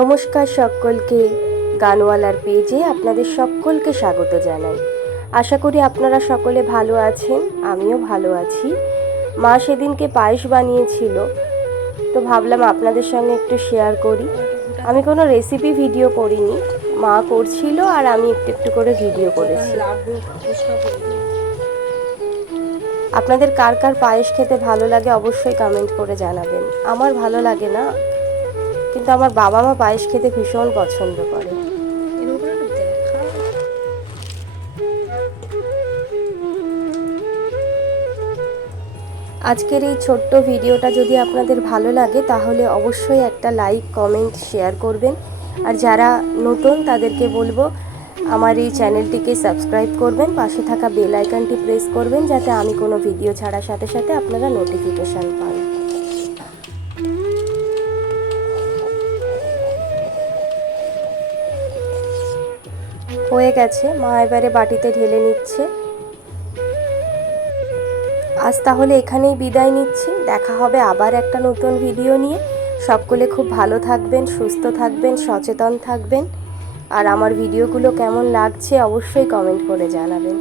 নমস্কার সকলকে, গানওয়ালার পেজে আপনাদের সকলকে স্বাগত জানাই। আশা করি আপনারা সকলে ভালো আছেন, আমিও ভালো আছি। মা সেদিনকে পায়েস বানিয়েছিল, তো ভাবলাম আপনাদের সঙ্গে একটু শেয়ার করি। আমি কোনো রেসিপি ভিডিও করিনি, মা করছিল আর আমি একটু একটু করে ভিডিও করেছি। আপনাদের কার কার পায়েস খেতে ভালো লাগে অবশ্যই কমেন্ট করে জানাবেন। আমার ভালো লাগে না, কিন্তু আমার বাবা মা পায়েস খেতে ভীষণ পছন্দ করে। আজকের এই ছোট্ট ভিডিওটা যদি আপনাদের ভালো লাগে তাহলে অবশ্যই একটা লাইক, কমেন্ট, শেয়ার করবেন। আর যারা নতুন তাদেরকে বলবো আমার এই চ্যানেলটিকে সাবস্ক্রাইব করবেন, পাশে থাকা বেল আইকনটি প্রেস করবেন যাতে আমি কোনো ভিডিও ছাড়ার সাথে সাথে আপনারা নোটিফিকেশান পান। হয়ে গেছে, মা এবারে বাটিতে ঢেলে নিচ্ছে। আজ তাহলে এখানেই বিদায় নিচ্ছি, দেখা হবে আবার একটা নতুন ভিডিও নিয়ে। সকলে খুব ভালো থাকবেন, সুস্থ থাকবেন, সচেতন থাকবেন। আর আমার ভিডিওগুলো কেমন লাগছে অবশ্যই কমেন্ট করে জানাবেন।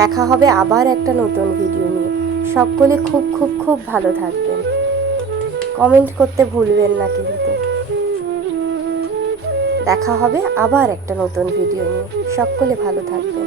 দেখা হবে আবার একটা নতুন ভিডিও নিয়ে। সকলে খুব খুব খুব ভালো থাকবেন, কমেন্ট করতে ভুলবেন না কিন্তু। দেখা হবে আবার একটা নতুন ভিডিও নিয়ে, সকলে ভালো থাকবেন।